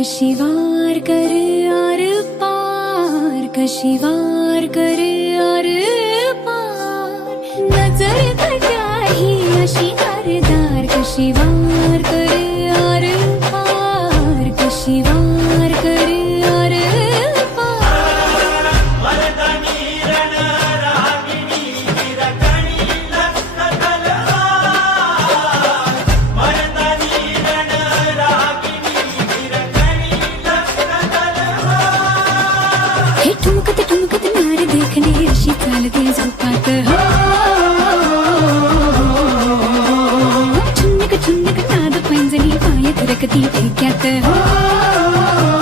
कशी वार करे आर पार, कशी वार करे आर पार, नजर कटाही अशी धारदार, कशी वार करे आर पार, कशी वार करे आर पार. हे ठुमकत ठुमकत नार देखणे अशी चालते झोपात हो, छुन्नक छुन्नक नाद पैंजणी पाय थिरकती ठेक्यात हो.